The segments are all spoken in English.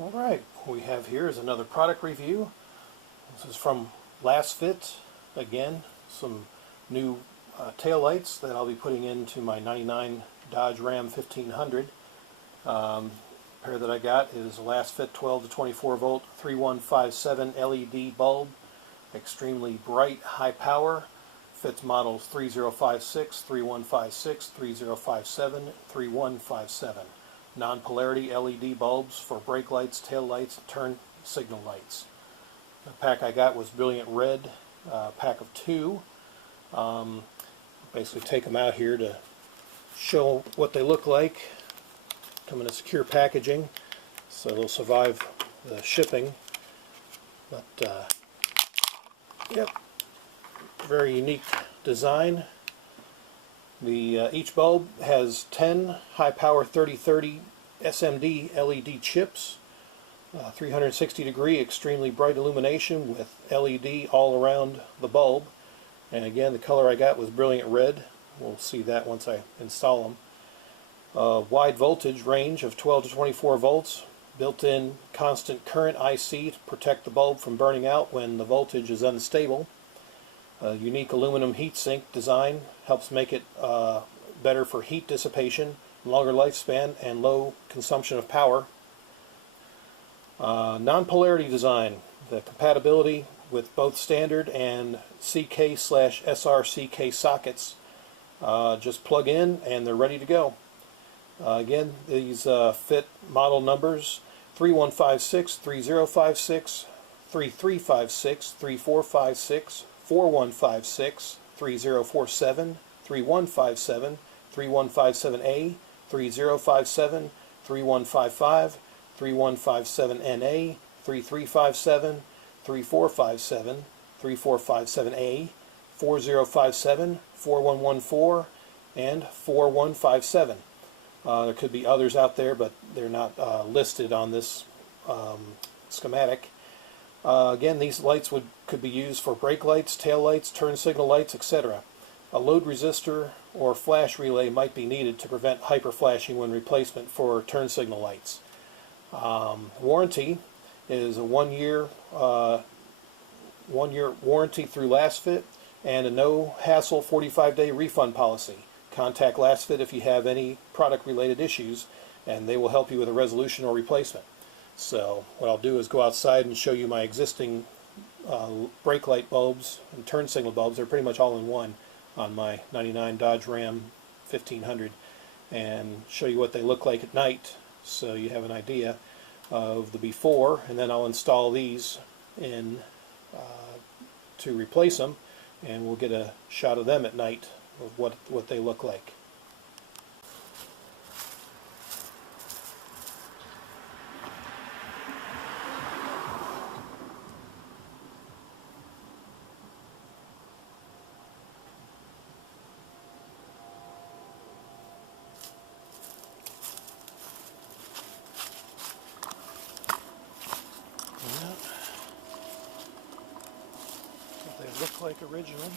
Alright, what we have here is another product review. This is from LASFIT. Again, some new taillights that I'll be putting into my 99 Dodge Ram 1500. Pair that I got is a LASFIT 12 to 24 volt 3157 LED bulb. Extremely bright, high power. Fits models 3056, 3156, 3057, 3157. Non-polarity LED bulbs for brake lights, tail lights, and turn signal lights. The pack I got was brilliant red, pack of 2. Basically take them out here to show what they look like. Come in a secure packaging, so they'll survive the shipping. But yep, very unique design. Each bulb has 10 high-power 3030 SMD LED chips, 360 degree extremely bright illumination with LED all around the bulb. And again, the color I got was brilliant red. We'll see that once I install them. Wide voltage range of 12 to 24 volts, built-in constant current IC to protect the bulb from burning out when the voltage is unstable. Unique aluminum heatsink design helps make it better for heat dissipation, longer lifespan, and low consumption of power. Non-polarity design, the compatibility with both standard and CK/SR/CK sockets. Just plug in and they're ready to go. Again, these fit model numbers 3156, 3056, 3356, 3456, 4156, 3047, 3157, 3157A, 3057, 3155, 3157NA, 3357, 3457, 3457A, 4057, 4114, and 4157. There could be others out there, but they're not listed on this schematic. Again, these lights could be used for brake lights, tail lights, turn signal lights, etc. A load resistor or flash relay might be needed to prevent hyperflashing when replacement for turn signal lights. Warranty is a one-year warranty through LASFIT and a no-hassle 45-day refund policy. Contact LASFIT if you have any product-related issues, and they will help you with a resolution or replacement. So what I'll do is go outside and show you my existing brake light bulbs and turn signal bulbs. They're pretty much all in one on my 99 Dodge Ram 1500, and show you what they look like at night so you have an idea of the before, and then I'll install these in to replace them, and we'll get a shot of them at night of what they look like. What they look like originally.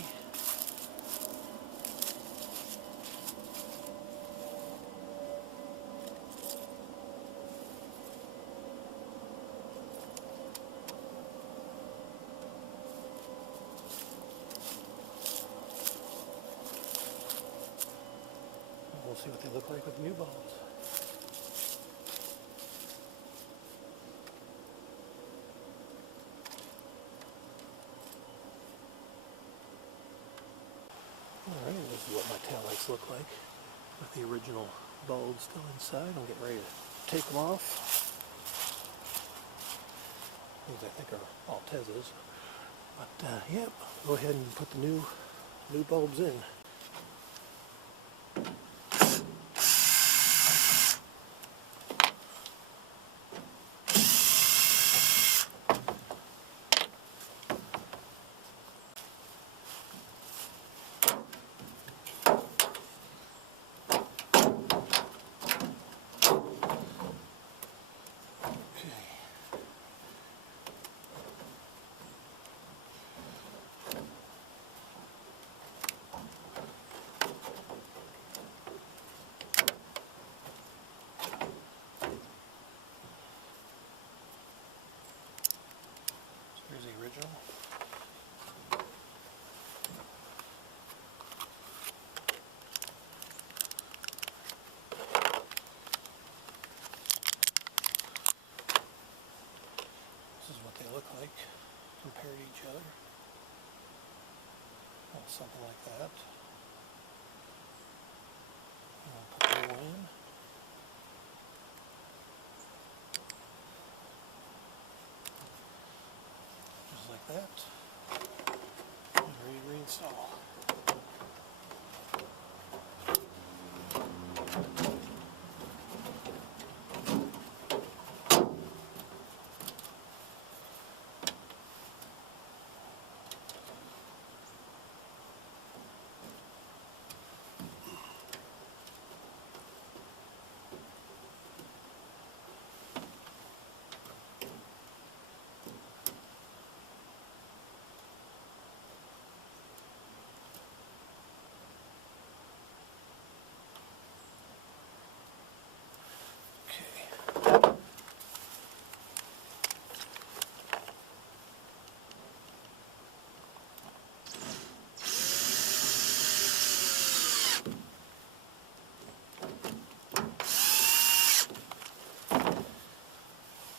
We'll see what they look like with new bulbs. Alright, this is what my taillights look like with the original bulbs still inside. I'm getting ready to take them off. These I think are Altez's. But yep, go ahead and put the new bulbs in. original. This is what they look like compared to each other. Well, something like that. And I'll put the hole in. Just like that. And ready to reinstall.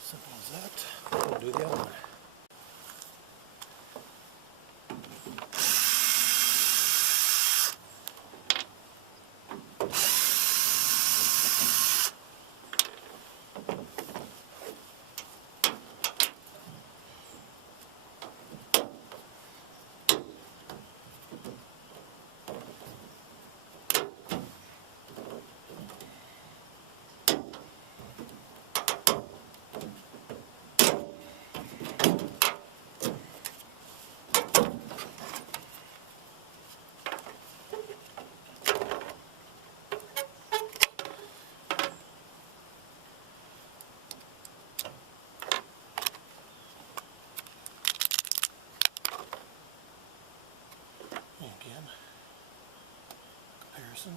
Simple as that. We'll do the other one. Again, comparison.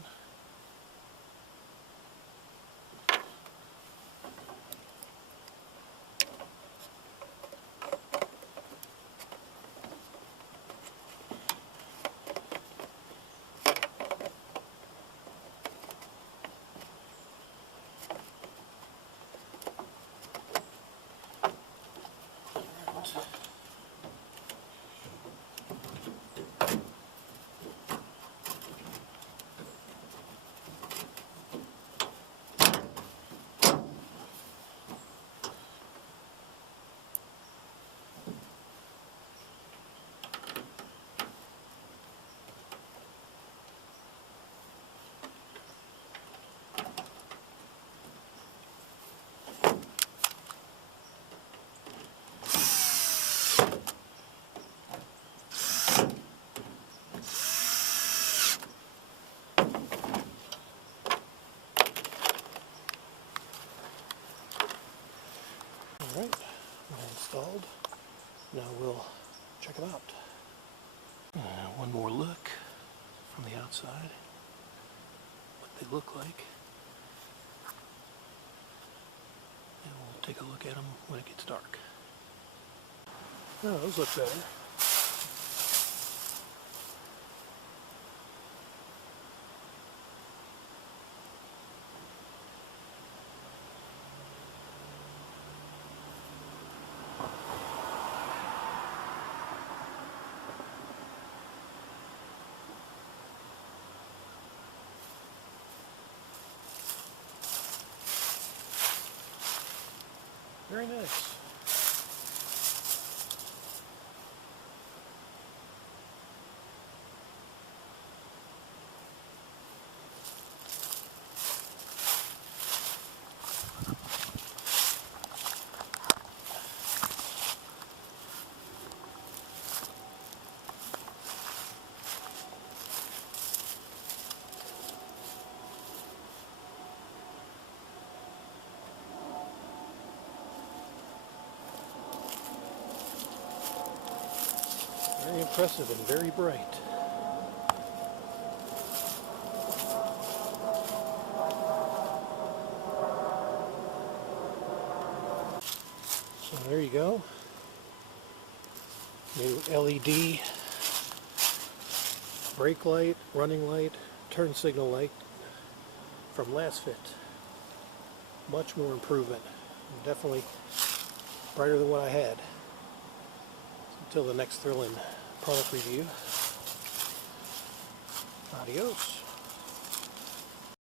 Alright, installed. Now we'll check them out. One more look from the outside, what they look like. And we'll take a look at them when it gets dark. Oh, those look better. Very nice. Very impressive and very bright. So there you go. New LED brake light, running light, turn signal light from LASFIT. Much more improvement. Definitely brighter than what I had. Until the next thrilling product review. Adios.